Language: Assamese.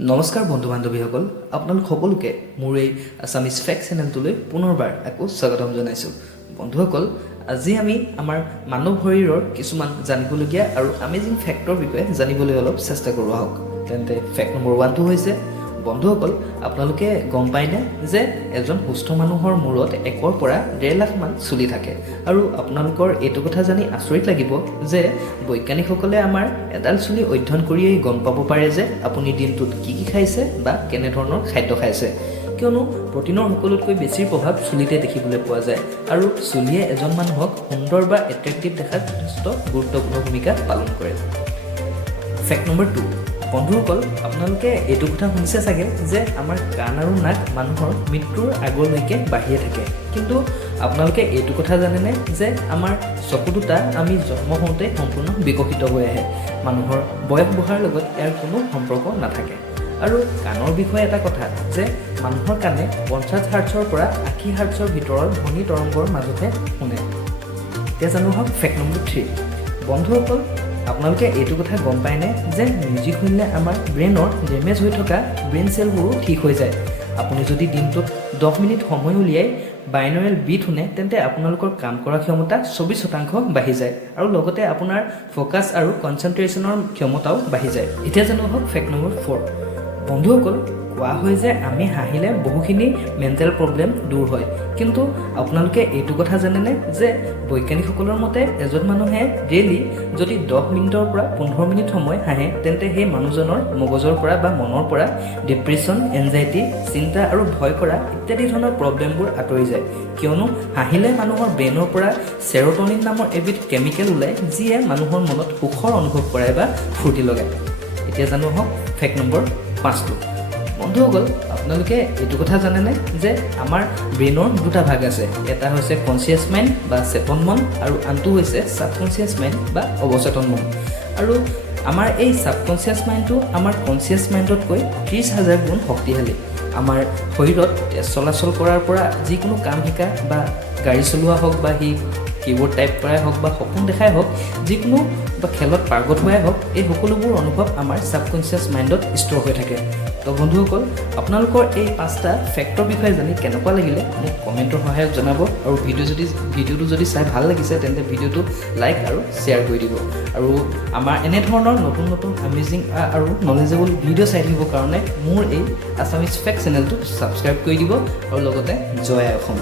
নমস্কাৰ বন্ধু বান্ধৱীসকল, আপোনালোক সকলোকে মোৰ এই আছামিজ ফেক্ট চেনেলটোলৈ পুনৰবাৰ আকৌ স্বাগতম জনাইছোঁ। বন্ধুসকল, আজি আমি আমাৰ মানৱ শৰীৰৰ কিছুমান জানিবলগীয়া আৰু আমেজিং ফেক্টৰ বিষয়ে জানিবলৈ অলপ চেষ্টা কৰোঁ আহক। তেন্তে ফেক্ট নম্বৰ 1টো হৈছে, বন্ধুসকল আপোনালোকে গম পায়নে যে এজন সুস্থ মানুহৰ মূৰত 1ৰ পৰা 1.5 লাখ মান চুলি থাকে। আৰু আপোনালোকৰ এইটো কথা জানি আচৰিত লাগিব যে বৈজ্ঞানিকসকলে আমাৰ এডাল চুলি অধ্যয়ন কৰিয়েই গম পাব পাৰে যে আপুনি দিনটোত কি কি খাইছে বা কেনেধৰণৰ খাদ্য খাইছে, কিয়নো প্ৰটিনৰ সকলোতকৈ বেছি প্ৰভাৱ চুলিতে দেখিবলৈ পোৱা যায়। আৰু চুলিয়ে এজন মানুহক সুন্দৰ বা এট্ৰেক্টিভ দেখাত যথেষ্ট গুৰুত্বপূৰ্ণ ভূমিকা পালন কৰে। ফেক্ট নম্বৰ 2, বন্ধুসকল আপোনালোকে এইটো কথা শুনিছে চাগে যে আমাৰ কাণ আৰু নাক মানুহৰ মৃত্যুৰ আগলৈকে বাঢ়িয়ে থাকে। কিন্তু আপোনালোকে এইটো কথা জানেনে যে আমাৰ চকু দুটা আমি জন্ম হওঁতে সম্পূৰ্ণ বিকশিত হৈ আহে। মানুহৰ বয়স বঢ়াৰ লগত ইয়াৰ কোনো সম্পৰ্ক নাথাকে। আৰু কাণৰ বিষয়ে এটা কথা যে মানুহৰ কাণে 50 হাৰ্টছৰ পৰা 80 হাৰ্টছৰ ভিতৰৰ ধ্বনি তৰংগৰ মাজতহে শুনে। এতিয়া জানো হওক ফেক্ট নম্বৰ 3, বন্ধুসকল আপোনালোকে এইটো কথা গম পায়নে যে মিউজিক শুনিলে আমাৰ ব্ৰেইনৰ ডেমেজ হৈ থকা ব্ৰেইন চেলবোৰো ঠিক হৈ যায়। আপুনি যদি দিনটোত 10 মিনিট সময় উলিয়াই বাইনৰেল বিট শুনে তেন্তে আপোনালোকৰ কাম কৰা ক্ষমতা 24% বাঢ়ি যায় আৰু লগতে আপোনাৰ ফ'কাছ আৰু কনচেনট্ৰেশ্যনৰ ক্ষমতাও বাঢ়ি যায়। এতিয়া জানো হওক ফেক্ট নম্বৰ 4, বন্ধুসকল কোৱা হয় যে আমি হাঁহিলে বহুখিনি মেণ্টেল প্ৰব্লেম দূৰ হয়। কিন্তু আপোনালোকে এইটো কথা জানেনে যে বৈজ্ঞানিকসকলৰ মতে এজন মানুহে ডেইলি যদি 10 মিনিটৰ পৰা 15 মিনিট সময় হাঁহে তেন্তে সেই মানুহজনৰ মগজৰ পৰা বা মনৰ পৰা ডিপ্ৰেশ্যন, এনজাইটি, চিন্তা আৰু ভয় কৰা ইত্যাদি ধৰণৰ প্ৰব্লেমবোৰ আঁতৰি যায়। কিয়নো হাঁহিলে মানুহৰ ব্ৰেইনৰ পৰা চেৰ'টনিন নামৰ এবিধ কেমিকেল ওলায় যিয়ে মানুহৰ মনত সুখৰ অনুভৱ কৰায় বা ফূৰ্তি লগায়। এতিয়া জানো হওক ফেক্ট নম্বৰ 5টো, বন্ধুসকল আপোনালোকে এইটো কথা জানেনে যে আমাৰ ব্ৰেইনৰ দুটা ভাগ আছে। এটা হৈছে কনচিয়াছ মাইণ্ড বা চেতন মন আৰু আনটো হৈছে ছাবকনচিয়াছ মাইণ্ড বা অৱচেতন মন। আৰু আমাৰ এই ছাবকনচিয়াছ মাইণ্ডটো আমাৰ কনচিয়াছ মাইণ্ডতকৈ 30,000 গুণ শক্তিশালী। আমাৰ শৰীৰত তেজ চলাচল কৰাৰ পৰা যিকোনো কাম শিকা বা গাড়ী চলোৱা হওক বা সি কীবৰ্ড টাইপ কৰাই হওক বা সপোন দেখাই হওক, যিকোনো বা খেলত পাৰ্গত হোৱাই হওক, এই সকলোবোৰ অনুভৱ আমাৰ ছাবকনচিয়াছ মাইণ্ডত ষ্ট'ৰ হৈ থাকে। তো বন্ধুসকল আপোনালোকৰ এই 5টা ফেক্টৰ বিষয়ে জানি কেনেকুৱা লাগিলে মোক কমেণ্টৰ সহায়ত জনাব। আৰু ভিডিঅ'টো যদি চাই ভাল লাগিছে তেন্তে ভিডিঅ'টো লাইক আৰু শ্বেয়াৰ কৰি দিব। আৰু আমাৰ এনেধৰণৰ নতুন নতুন আমেজিং আৰু নলেজেবল ভিডিঅ' চাই থাকিবৰ কাৰণে মোৰ এই আছামিজ ফেক্ট চেনেলটো ছাবস্ক্ৰাইব কৰি দিব আৰু লগতে জয় আই অসম।